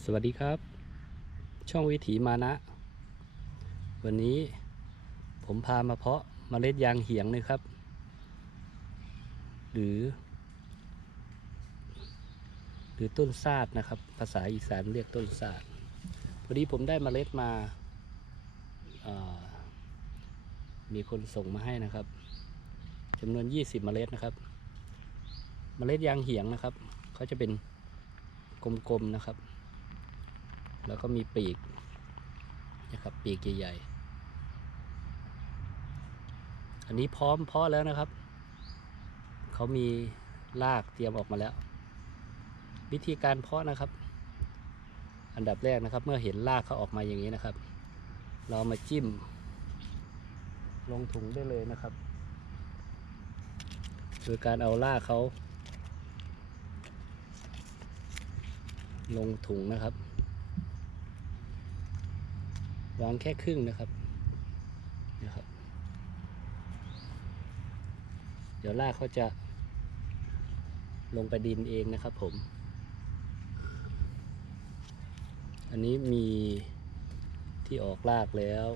สวัสดีครับ ช่องวิถีมานะ วันนี้ผมพามาเพาะเมล็ดยางเหียงนะครับ หรือ หรือต้นซาดนะครับ ภาษาอีสานเรียกต้นซาดพอดีผมได้เมล็ดมาเอ่อมีคนส่งมาให้นะครับจำนวน 20 เมล็ดนะครับ เมล็ดยางเหียงนะครับเขาจะเป็นกลมๆนะครับ แล้วก็มีปีกนะครับปีกใหญ่ๆ อันนี้พร้อมเพาะแล้วนะครับ เขามีรากเตรียมออกมาแล้ว วิธีการเพาะนะครับ อันดับแรกนะครับ เมื่อเห็นรากเขาออกมาอย่างนี้นะครับ เรามาจิ้ม ลงถุงได้เลยนะครับ โดยการเอารากเขาลงถุงนะครับ วางแค่ครึ่งนะครับนะครับ เดี๋ยวรากเขาจะ ลงไปดินเองนะครับผม อันนี้มีที่ออกรากแล้ว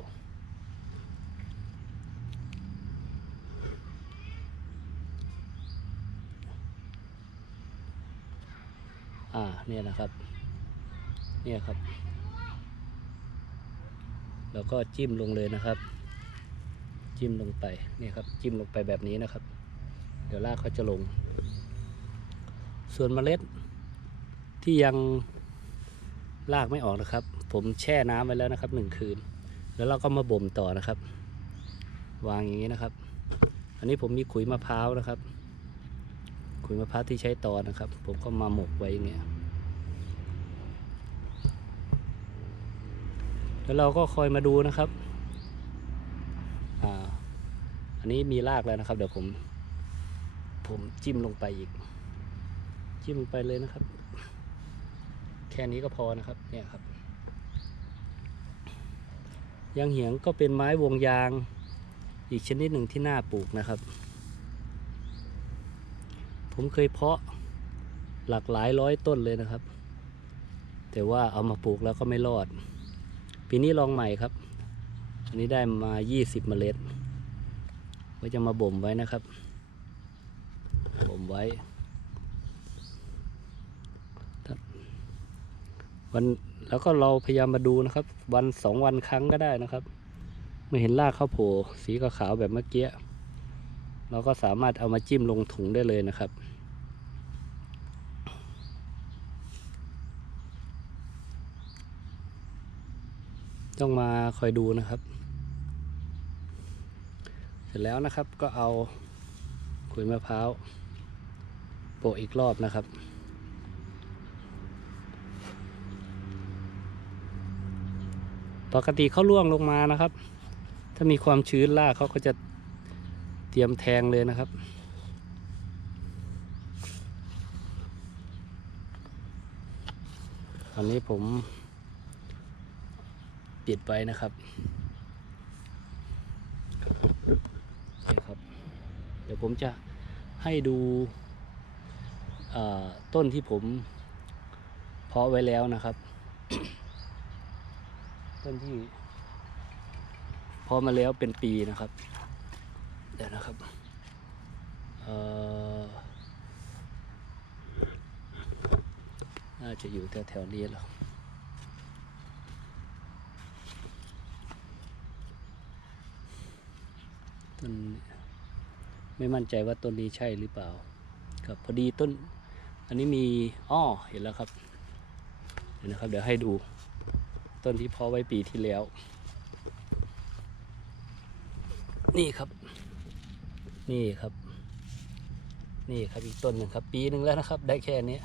อ่าเนี่ยนะครับ เนี่ยครับ แล้วก็จิ้มลงเลยนะครับ จิ้มลงไปนี่ครับจิ้มลงไปแบบนี้นะครับ เดี๋ยวรากเขาจะลง ส่วนเมล็ดที่ยังรากไม่ออกนะครับ ผมแช่น้ำไว้แล้วนะครับหนึ่งคืน แล้วเราก็มาบ่มต่อนะครับ วางอย่างนี้นะครับ อันนี้ผมมีขุยมะพร้าวนะครับ ขุยมะพร้าวที่ใช้ตอนนะครับ ผมก็มาหมกไว้อย่างเงี้ย แล้วเราก็คอยมาดูนะครับอ่าอันนี้มีรากแล้วนะครับ เดี๋ยวผม ผมจิ้มลงไปอีก จิ้มลงไปเลยนะครับ แค่นี้ก็พอนะครับเนี่ยครับ ยางเหียงก็เป็นไม้วงยางอีกชนิดหนึ่งที่น่าปลูกนะครับ ผมเคยเพาะหลากหลายร้อยต้นเลยนะครับ แต่ว่าเอามาปลูกแล้วก็ไม่รอด ปีนี้ลองใหม่ครับ อันนี้ได้มา 20 เมล็ดไว้จะมาบ่มไว้นะครับ บ่มไว้ วันแล้วก็เราพยายามมาดูนะครับ วันสองวันครั้งก็ได้นะครับ เมื่อเห็นรากข้าวโพดสีขาวแบบเมื่อกี้ เราก็สามารถเอามาจิ้มลงถุงได้เลยนะครับ ต้องมาคอยดูนะครับ เสร็จแล้วนะครับก็เอาขุยมะพร้าวโปะอีกรอบนะครับปกติเขาล่วงลงมานะครับ ถ้ามีความชื้นรากเขาก็จะเตรียมแทงเลยนะครับ อันนี้ผม ปิดไว้นะครับนี่ครับ เดี๋ยวผมจะให้ดูเอ่อต้นที่ผมเพาะไว้แล้วนะครับ ต้นที่เพาะมาแล้วเป็นปีนะครับ เดี๋ยวนะครับเอ่อน่าจะอยู่แถวๆนี้แล้ว ต้นไม่มั่นใจว่าต้นนี้ใช่หรือเปล่า ครับพอดีต้น อันนี้มีอ้อเห็นแล้วครับเดี๋ยวนะครับ เดี๋ยวให้ดู ต้นที่เพาะไว้ปีที่แล้ว นี่ครับ นี่ครับ นี่ครับอีกต้นหนึ่งครับ ปีหนึ่งแล้วนะครับ ได้แค่นี้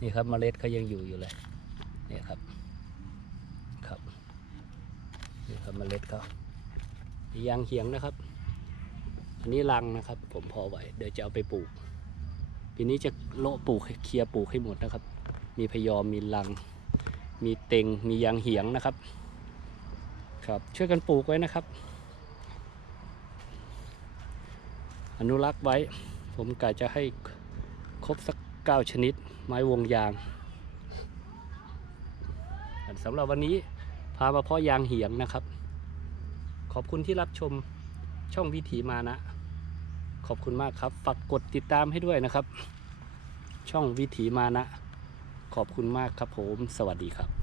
นี่ครับเมล็ดเขายังอยู่อยู่เลยนี่ครับครับนี่ครับเมล็ดเขายางเขียงนะครับ อันนี้รังนะครับ ผมพอไหวเดี๋ยวจะเอาไปปลูก ปีนี้จะโละปลูกเคลียร์ปลูกให้หมดนะครับ มีพยอมมีรัง มีเต็งมียางเหียงนะครับ ครับช่วยกันปลูกไว้นะครับ อนุรักษ์ไว้ ผมกะจะให้ครบสักเก้าชนิด ไม้วงยางสำหรับวันนี้พามาเพาะยางเหียงนะครับ ขอบคุณที่รับชม ช่องวิถีมานะ ขอบคุณมากครับฝากกดติดตามให้ด้วยนะครับ ช่องวิถีมานะ ขอบคุณมากครับผม สวัสดีครับ